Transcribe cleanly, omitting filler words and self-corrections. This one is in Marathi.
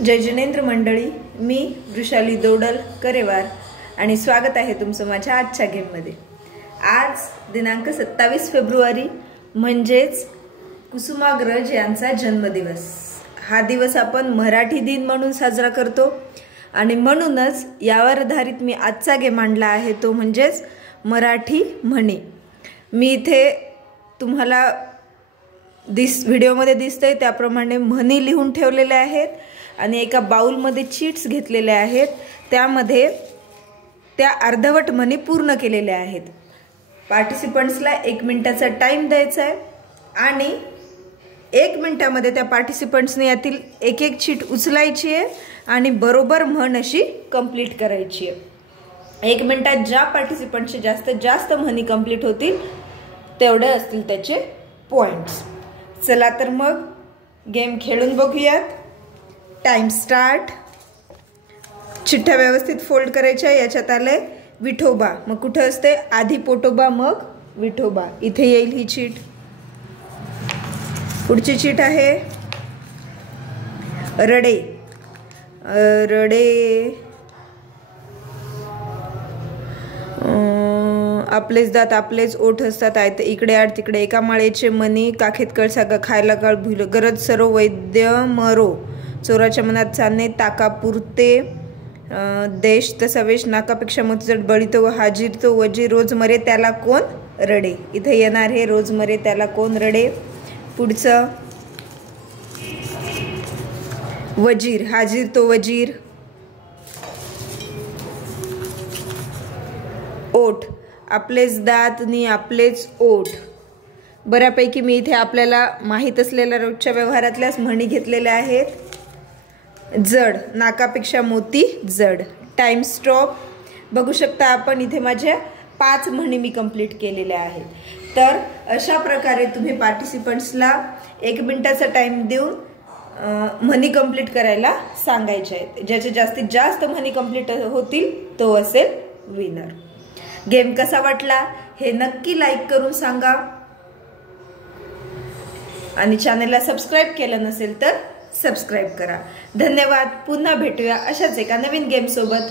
जय जिनेंद्र मंडळी, मी वृषाली दोडल करेवार आणि स्वागत आहे तुमचं माझ्या आजच्या गेममध्ये। आज दिनांक 27 फेब्रुवारी म्हणजेच कुसुमाग्रज यांचा जन्मदिवस। हा दिवस आपण मराठी दिन म्हणून साजरा करतो आणि म्हणूनच यावर आधारित मी आजचा गेम आणला आहे, तो म्हणजेच मराठी म्हणी। मी इथे तुम्हाला व्हिडिओमध्ये दिसतंय त्याप्रमाणे म्हणी लिहून ठेवलेले आहेत आणि एका बाउलमध्ये चीट्स घेतलेले आहेत, त्यामध्ये त्या अर्धवट म्हणी पूर्ण केलेल्या आहेत। पार्टिसिपंट्सला 1 मिनिटाचा टाइम द्यायचा आहे आणि 1 मिनिटामध्ये त्या पार्टिसिपंट्सने यातील एक एक चीट उचलायची आहे आणि बरोबर म्हण अशी कंप्लीट करायची आहे। 1 मिनिटात ज्या पार्टिसिपंटचे जास्तीत जास्त म्हणी कंप्लीट होतील तेवढे असतील त्याचे पॉइंट्स। चला तर मग गेम खेळून बघूयात। Time start. चिठ्ठ्या व्यवस्थित फोल्ड करायच्या। याच्यात आले विठोबा, मग कुठे असते आधी पोटोबा मग विठोबा, इथे येईल ही चीट। पुढची चीट आहे रडे। रडे आपलेच दात आपलेच ओठ असतात, इकडे आड तिकडे एका माळेचे मनी, काखेत कळसा खायला काळ भुल, गरज सरो वैद्य मरो, चोराच्या मनात चालणे ताकापुरते, देश तसा वेश नाकापेक्षा मोतीचट, बळीतो हाजीर तो वजीर, रोज मरे त्याला कोण रडे, इथे येणार हे रोज मरे त्याला कोण रडे। पुढचं वजीर, हाजीर तो वजीर। ओठ, आपलेच दात नि आपलेच ओठ। बऱ्यापैकी मी इथे आपल्याला माहीत असलेल्या रोजच्या व्यवहारातल्याच म्हणी घेतलेल्या आहेत। जड, नाकापेक्षा मोती जड। Time stop. बघू शकता आपण इथे माझ्या 5 म्हणी मी कंप्लीट केलेल्या आहेत। तर अशा प्रकारे तुम्ही पार्टिसिपंट्सला 1 मिनिटाचा टाइम देऊन म्हणी कंप्लीट करायला सांगायचे आहेत। ज्याचे जास्तीत जास्त म्हणी कंप्लीट होतील तो असेल विनर। गेम कसा वाटला हे नक्की लाईक करून सांगा आणि चॅनलला सबस्क्राइब केलं नसेल तर सबस्क्राइब करा। धन्यवाद। पुन्हा भेटूया अशाच एका नवीन गेम सोबत।